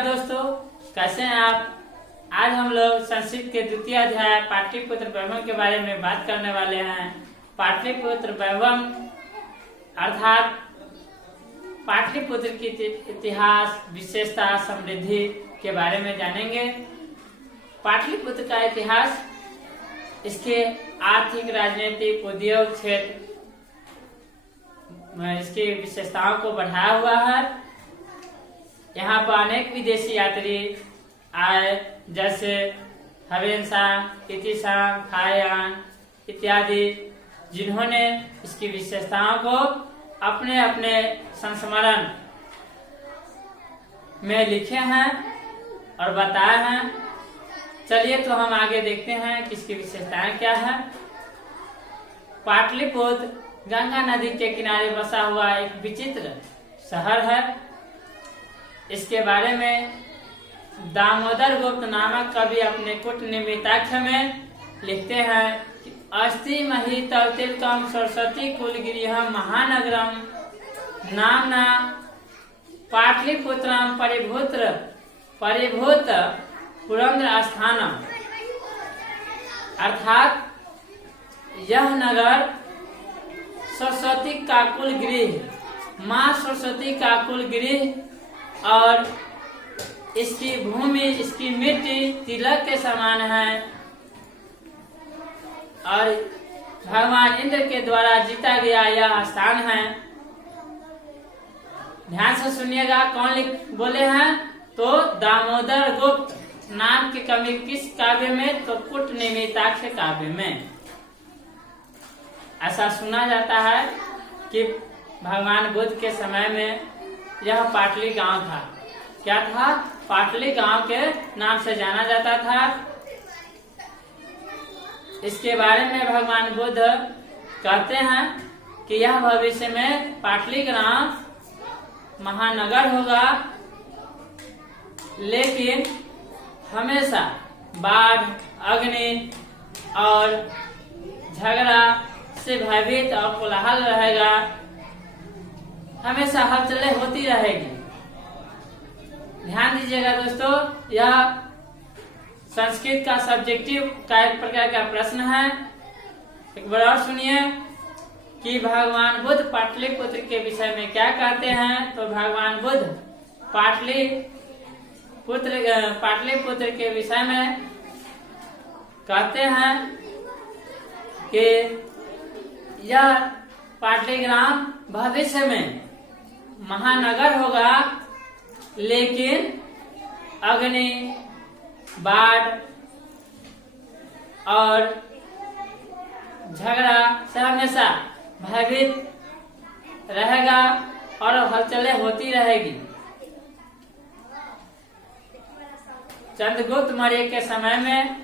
नमस्कार दोस्तों, कैसे हैं आप। आज हम लोग संस्कृत के द्वितीय अध्याय पाटलिपुत्र वैभव के बारे में बात करने वाले हैं। पाटलिपुत्र वैभव अर्थात पाटलिपुत्र की इतिहास, विशेषता, समृद्धि के बारे में जानेंगे। पाटलिपुत्र का इतिहास इसके आर्थिक, राजनीतिक, उद्योग क्षेत्र में इसकी विशेषताओं को बढ़ाया हुआ है। यहाँ पर अनेक विदेशी यात्री आए, जैसे हवेनसांग, इतिसांग, फायान इत्यादि, जिन्होंने इसकी विशेषताओं को अपने अपने संस्मरण में लिखे हैं और बताए हैं। चलिए तो हम आगे देखते हैं कि इसकी विशेषताएं क्या है। पाटलिपुत्र गंगा नदी के किनारे बसा हुआ एक विचित्र शहर है। इसके बारे में दामोदर गुप्त नामक कवि अपने कूटनिमित्ताख्य में लिखते हैं कि अस्ति मही तिलकम सरस्वती कुलगिरिहम महानगरम नामना पाटलिपुत्रम परिभूत पुरंदर स्थानम। अर्थात यह नगर सरस्वती का कुल गृह, माँ सरस्वती का कुल गृह और इसकी भूमि, इसकी मिट्टी तिलक के समान है और भगवान इंद्र के द्वारा जीता गया यह स्थान है। ध्यान से सुनिएगा, कौन बोले हैं तो दामोदर गुप्त नाम के कवि किस काव्य में, तो कूटनिमित्ताख्य काव्य में। ऐसा सुना जाता है कि भगवान बुद्ध के समय में यह पाटली गांव था। क्या था? पाटली गांव के नाम से जाना जाता था। इसके बारे में भगवान बुद्ध कहते हैं कि यह भविष्य में पाटली ग्राम महानगर होगा, लेकिन हमेशा बाढ़, अग्नि और झगड़ा से भयभीत और कोलाहल रहेगा। हमेशा हलचलें होती रहेगी। ध्यान दीजिएगा दोस्तों, यह संस्कृत का सब्जेक्टिव का एक प्रकार का प्रश्न है। एक बार और सुनिए कि भगवान बुद्ध पाटलिपुत्र के विषय में क्या कहते हैं। तो भगवान बुद्ध पाटलिपुत्र के विषय में कहते हैं कि यह पाटली ग्राम भविष्य में महानगर होगा, लेकिन अग्नि, बाढ़ और झगड़ा से हमेशा भयभीत रहेगा और हलचलें होती रहेगी। चंद्रगुप्त मौर्य के समय में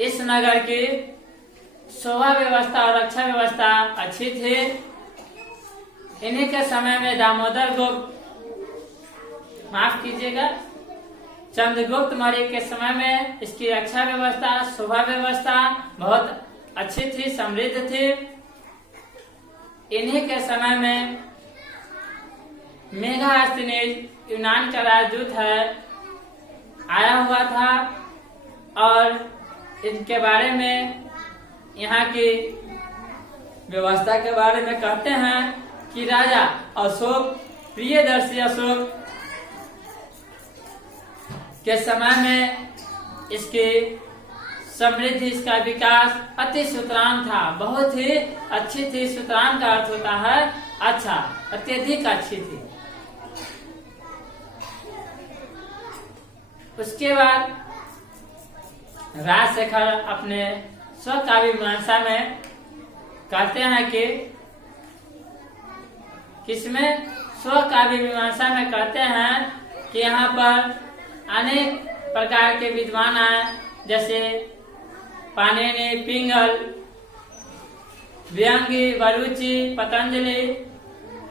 इस नगर की शोभा व्यवस्था और रक्षा व्यवस्था अच्छी थी। इन्हीं के समय में दामोदर गुप्त, माफ कीजिएगा, चंद्रगुप्त मौर्य के समय में इसकी रक्षा व्यवस्था, शोभा व्यवस्था बहुत अच्छी थी, समृद्ध थी। इन्हीं के समय में मेगास्थनीज, यूनान का राजदूत है, आया हुआ था और इनके बारे में, यहाँ की व्यवस्था के बारे में कहते हैं कि राजा अशोक, प्रियदर्शी अशोक के समय में इसकी समृद्धि, इसका विकास अति सुतराम था, बहुत ही अच्छी थी। सुतराम का अर्थ होता है अच्छा, अत्यधिक अच्छी थी। उसके बाद राजशेखर अपने स्वकाव्य मीमांसा में कहते हैं कि किसमें, स्वकाव्य मीमांसा में कहते हैं कि यहाँ पर अनेक प्रकार के विद्वान आए, जैसे पाणिनि, पिंगल, व्यंगी, बलूची, पतंजलि।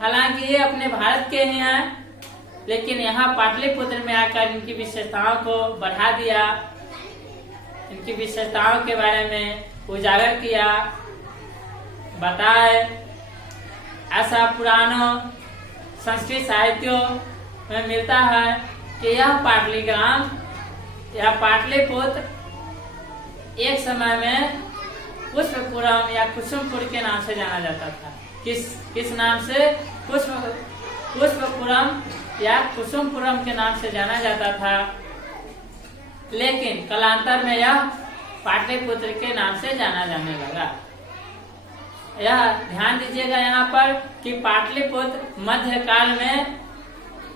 हालांकि ये अपने भारत के ही हैं, लेकिन यहाँ पाटलिपुत्र में आकर इनकी विशेषताओं को बढ़ा दिया, इनकी विशेषताओं के बारे में उजागर किया, बताए। ऐसा पुरानों संस्कृत साहित्यों में मिलता है कि यह पाटलिग्राम या पाटलिपुत्र एक समय में पुष्पपुरम या कुसुमपुर के नाम से जाना जाता था। किस नाम से? पुष्पपुरम या कुसुमपुरम के नाम से जाना जाता था। लेकिन कालांतर में यह पाटलिपुत्र के नाम से जाना जाने लगा। यह ध्यान दीजिएगा यहाँ पर कि पाटलिपुत्र मध्यकाल में,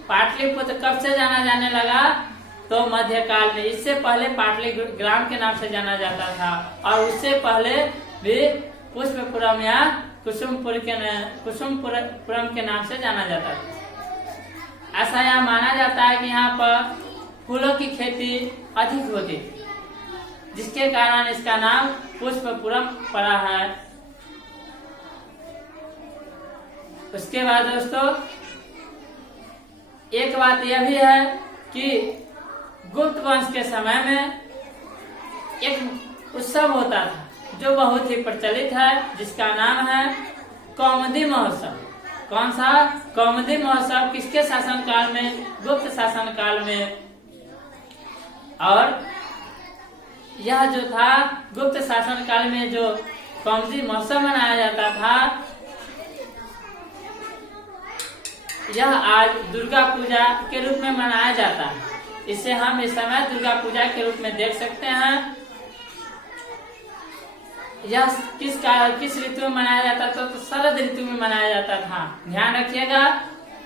पाटलिपुत्र कब से जाना जाने लगा? तो मध्यकाल में। इससे पहले पाटलिग्राम के नाम से जाना जाता था और उससे पहले भी पुष्पपुरम या कुसुमपुरम के नाम से जाना जाता था। ऐसा यह माना जाता है कि यहाँ पर फूलों की खेती अधिक होती थी, जिसके कारण इसका नाम पुष्पपुरम पड़ा है। उसके बाद दोस्तों एक बात यह भी है कि गुप्त वंश के समय में एक उत्सव होता था जो बहुत ही प्रचलित है, जिसका नाम है कौमुदी महोत्सव। कौन सा? कौमुदी महोत्सव। किसके शासनकाल में? गुप्त शासनकाल में। और यह जो था गुप्त शासनकाल में जो कौमुदी महोत्सव मनाया जाता था, यह आज दुर्गा पूजा के रूप में मनाया जाता है। इसे हम इस समय दुर्गा पूजा के रूप में देख सकते हैं। यह किस ऋतु में मनाया जाता था? तो शरद ऋतु में मनाया जाता था। ध्यान रखिएगा,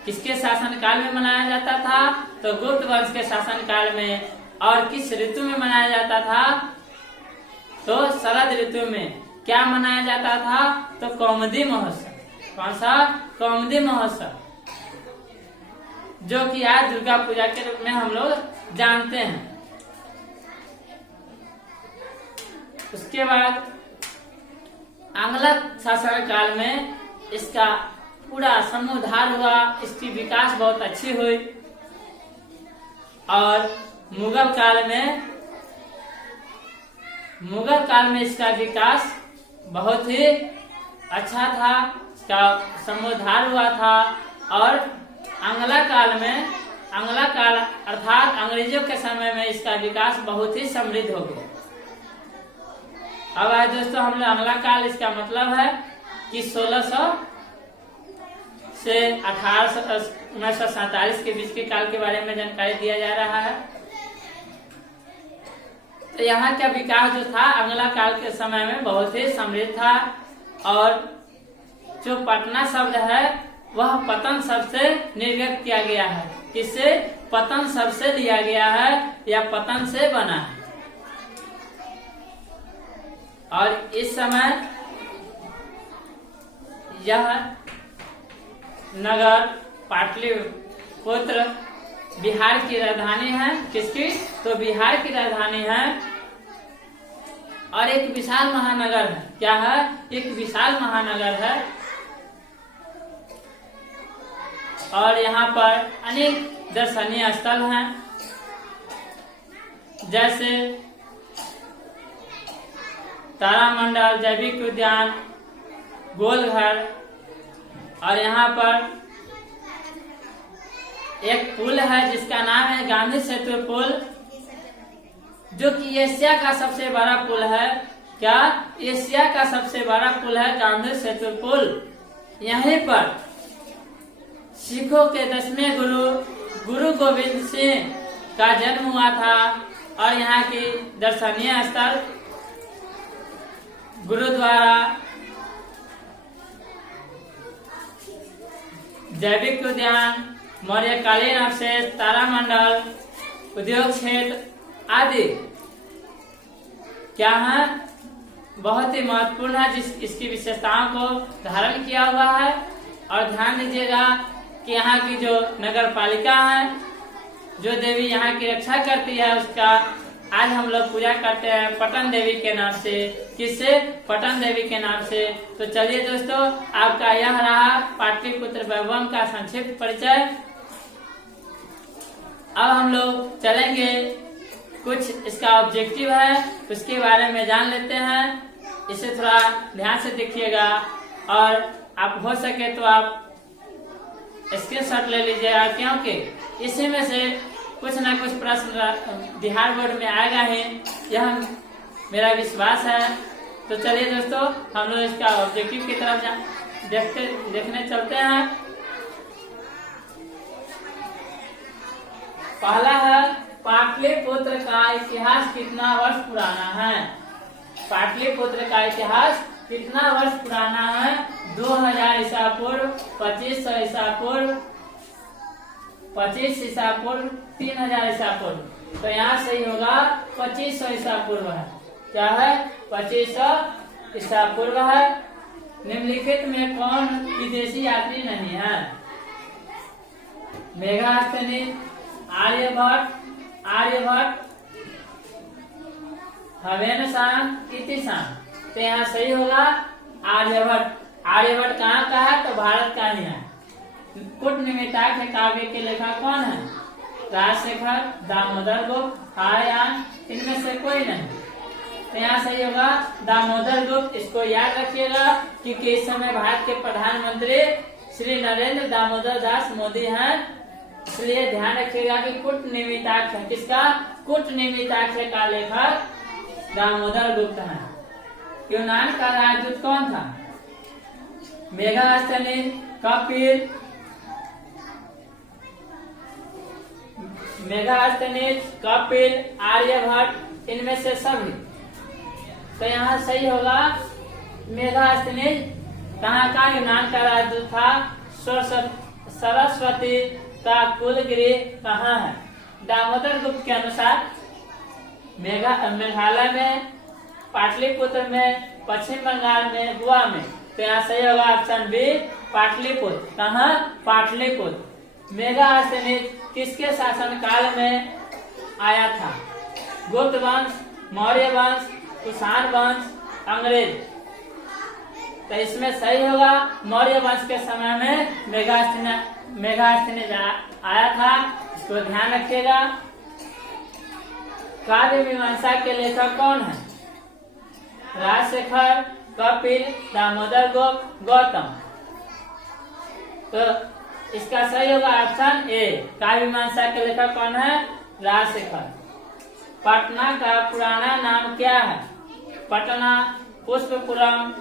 किसके शासनकाल में मनाया जाता था? तो गुप्त वंश के शासनकाल में। और किस ऋतु में मनाया जाता था? तो शरद ऋतु में। क्या मनाया जाता था? तो कौमुदी महोत्सव। कौन सा? कौमुदी महोत्सव, जो कि आज दुर्गा पूजा के रूप में हम लोग जानते हैं। उसके बाद आंग्ल शासन काल में इसका पूरा समुद्धार हुआ, इसकी विकास बहुत अच्छी हुई। और मुगल काल में इसका विकास बहुत ही अच्छा था, इसका समुद्धार हुआ था। और आंग्ल काल अर्थात अंग्रेजों के समय में इसका विकास बहुत ही समृद्ध हो गया। अब आज दोस्तों हम लोग आंग्ल काल, इसका मतलब है कि 1600 से 1947 के बीच के काल के बारे में जानकारी दिया जा रहा है। तो यहाँ का विकास जो था आंग्ल काल के समय में बहुत ही समृद्ध था। और जो पटना शब्द है वह पतन शब्द से निर्गत किया गया है। किससे? पतन शब्द से लिया गया है या पतन से बना है। और इस समय यह नगर पाटलिपुत्र बिहार की राजधानी है। किसकी? तो बिहार की राजधानी है। और एक विशाल महानगर है। क्या है? एक विशाल महानगर है। और यहाँ पर अनेक दर्शनीय स्थल हैं, जैसे तारामंडल, जैविक उद्यान, गोलघर। और यहाँ पर एक पुल है जिसका नाम है गांधी सेतु पुल, जो कि एशिया का सबसे बड़ा पुल है। क्या? एशिया का सबसे बड़ा पुल है गांधी सेतु पुल। यहीं पर सिखों के 10वें गुरु गोविंद सिंह का जन्म हुआ था। और यहाँ की दर्शनीय स्थल गुरुद्वारा, जैविक उद्यान, मौर्यकालीन अवशेष, तारामंडल, उद्योग क्षेत्र आदि क्या है? बहुत ही महत्वपूर्ण है, इसकी विशेषताओं को धारण किया हुआ है। और ध्यान दीजिएगा कि यहाँ की जो नगर पालिका है, जो देवी यहाँ की रक्षा करती है, उसका आज हम लोग पूजा करते हैं पटन देवी के नाम से। किससे? पटन देवी के नाम से। तो चलिए दोस्तों, आपका यह रहा पाटलिपुत्र वैभव का संक्षिप्त परिचय। अब हम लोग चलेंगे, कुछ इसका ऑब्जेक्टिव है उसके बारे में जान लेते हैं। इसे थोड़ा ध्यान से देखिएगा और आप हो सके तो आप स्क्रीनशॉट ले लीजिएगा, क्योंकि इसी में से कुछ ना कुछ प्रश्न बिहार बोर्ड में आएगा ही, यह मेरा विश्वास है। तो चलिए दोस्तों, हम लोग इसका ऑब्जेक्टिव की तरफ देखने चलते हैं। पहला है, पाटलिपुत्र का इतिहास कितना वर्ष पुराना है? पाटलिपुत्र का इतिहास कितना वर्ष पुराना है? 2000 ईसा पूर्व, 2500 ईसा पूर्व, 25 ईसा पूर्व, 3000 ईसा पूर्व। तो यहाँ सही होगा 2500 ईसा पूर्व है। क्या है? 2500 ईसा पूर्व है। निम्नलिखित में कौन विदेशी यात्री नहीं है? मेगास्थनीज, आर्यभट्ट, हवेनसांग, इतिसांग। तो यहाँ सही होगा आर्यभट्ट। आर्यभट्ट कहाँ का है? तो भारत का ही है। कूटनिमित्ताख्य काव्य के लेखक कौन है? राजशेखर, दामोदर गुप्त, हायान, इनमें से कोई नहीं। तो यहाँ सही होगा दामोदर गुप्त। इसको याद रखिएगा क्योंकि इस समय भारत के प्रधानमंत्री श्री नरेंद्र दामोदर दास मोदी हैं, इसलिए ध्यान रखिएगा कि कूटनिमित्ताख्य, किसका? कूटनिमित्ताख्य का लेखक दामोदर गुप्त है। यूनान का राजदूत कौन था? मेगास्थनीज, कपिल, आर्यभट्ट, इनमें से सभी। तो यहाँ सही होगा मेगास्थनीज। कहाँ का? यूनान का राजदूत था। सरस्वती का कुलगृह कहाँ है? दामोदर गुप्त के अनुसार मेघालय में, पाटलिपुत्र में, पश्चिम बंगाल में, गोवा में। तो यहाँ सही होगा ऑप्शन बी, पाटलिपुत्र। कहाँ? पाटलिपुत्र। मेगास्थनीज किसके शासनकाल में आया था? गुप्त वंश, मौर्य वंश, कुषाण वंश, अंग्रेज। तो इसमें सही होगा मौर्य वंश के समय में मेगास्थनीज आया था। इसको ध्यान रखिएगा। काव्य मीमांसा के लेखक कौन है? राजशेखर, कपिल, दामोदर गुप्त, गौतम। तो इसका सही होगा ऑप्शन ए, काव्य मीमांसा के लेखक कौन है? राजशेखर। पटना का पुराना नाम क्या है? पटना, पुष्पपुरम,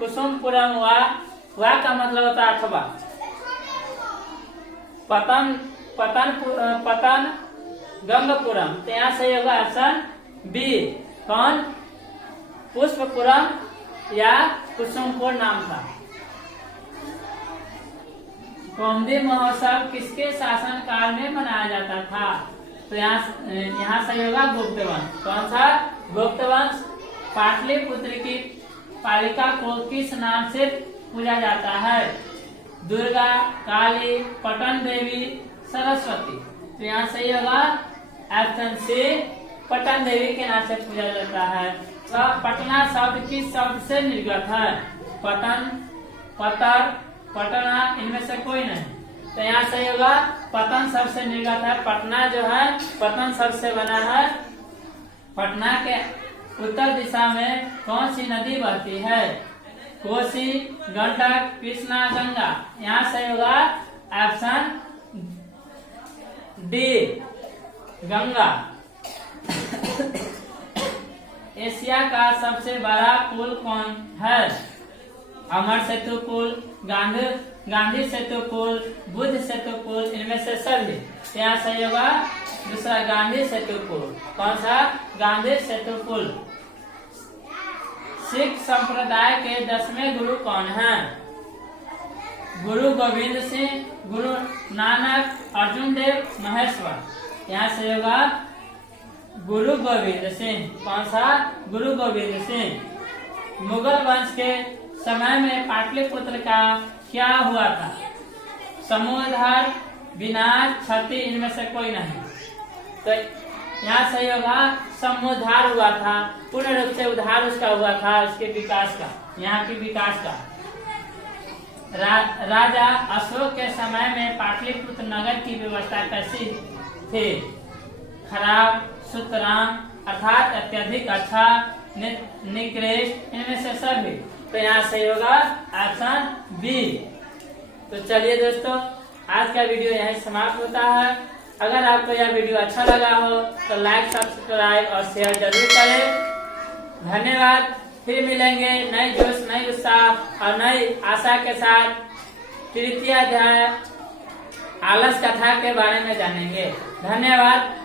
कुसुमपुरम। वा का मतलब होता है अथवा। पतन गंगपुरम। तो यहाँ सही होगा ऑप्शन बी, कौन? पुष्पपुरम या कुसुमपुर नाम था। कौमुदी महोत्सव किसके शासन काल में मनाया जाता था? तो यहाँ सही होगा गुप्त वंश। कौन सा? गुप्त वंश। पाटलिपुत्र की पालिका को किस नाम से पूजा जाता है? दुर्गा, काली, पटन देवी, सरस्वती। तो यहाँ सही होगा ऑप्शन सी, पटन देवी के नाम से पूजा जाता है। तो पटना शब्द किस शब्द से निर्गत है? पतन, पतर, पटना, इनमें से कोई नहीं। तो यहाँ सही होगा पतन शब्द से निर्गत है। पटना जो है पतन शब्द से बना है। पटना के उत्तर दिशा में कौन सी नदी बहती है? कोसी, गंडक, कृष्णा, गंगा। यहाँ सही होगा ऑप्शन डी, गंगा। एशिया का सबसे बड़ा पुल कौन है? अमर सेतु पुल, गांधी सेतु पुल, बुद्ध सेतु पुल, इनमें से सभी। यहाँ सही होगा दूसरा, गांधी सेतु पुल। कौन सा? गांधी सेतु पुल। सिख संप्रदाय के 10वें गुरु कौन हैं? गुरु गोविंद सिंह, गुरु नानक, अर्जुन देव, महेश्वर। यहाँ से होगा गुरु गोविंद सिंह। कौन सा? गुरु गोविंद सिंह। मुगल वंश के समय में पाटलिपुत्र का क्या हुआ था? समुद्धार, विनाश, क्षति, इनमें से कोई नहीं। तो यहाँ सही होगा समुद्धार हुआ था। पूर्ण रूप से उद्धार उसका हुआ था, उसके विकास का, यहाँ के विकास का। राजा अशोक के समय में पाटलिपुत्र नगर की व्यवस्था कैसी थी? खराब, सुतराम, अर्थात अत्यधिक अच्छा, निकृष्ट, इनमें से सभी। तो यहाँ सही होगा ऑप्शन बी। तो चलिए दोस्तों, आज का वीडियो यहीं समाप्त होता है। अगर आपको यह वीडियो अच्छा लगा हो तो लाइक, सब्सक्राइब और शेयर जरूर करें। धन्यवाद। फिर मिलेंगे नए जोश, नई उत्साह और नई आशा के साथ। तृतीय अध्याय आलस कथा के बारे में जानेंगे। धन्यवाद।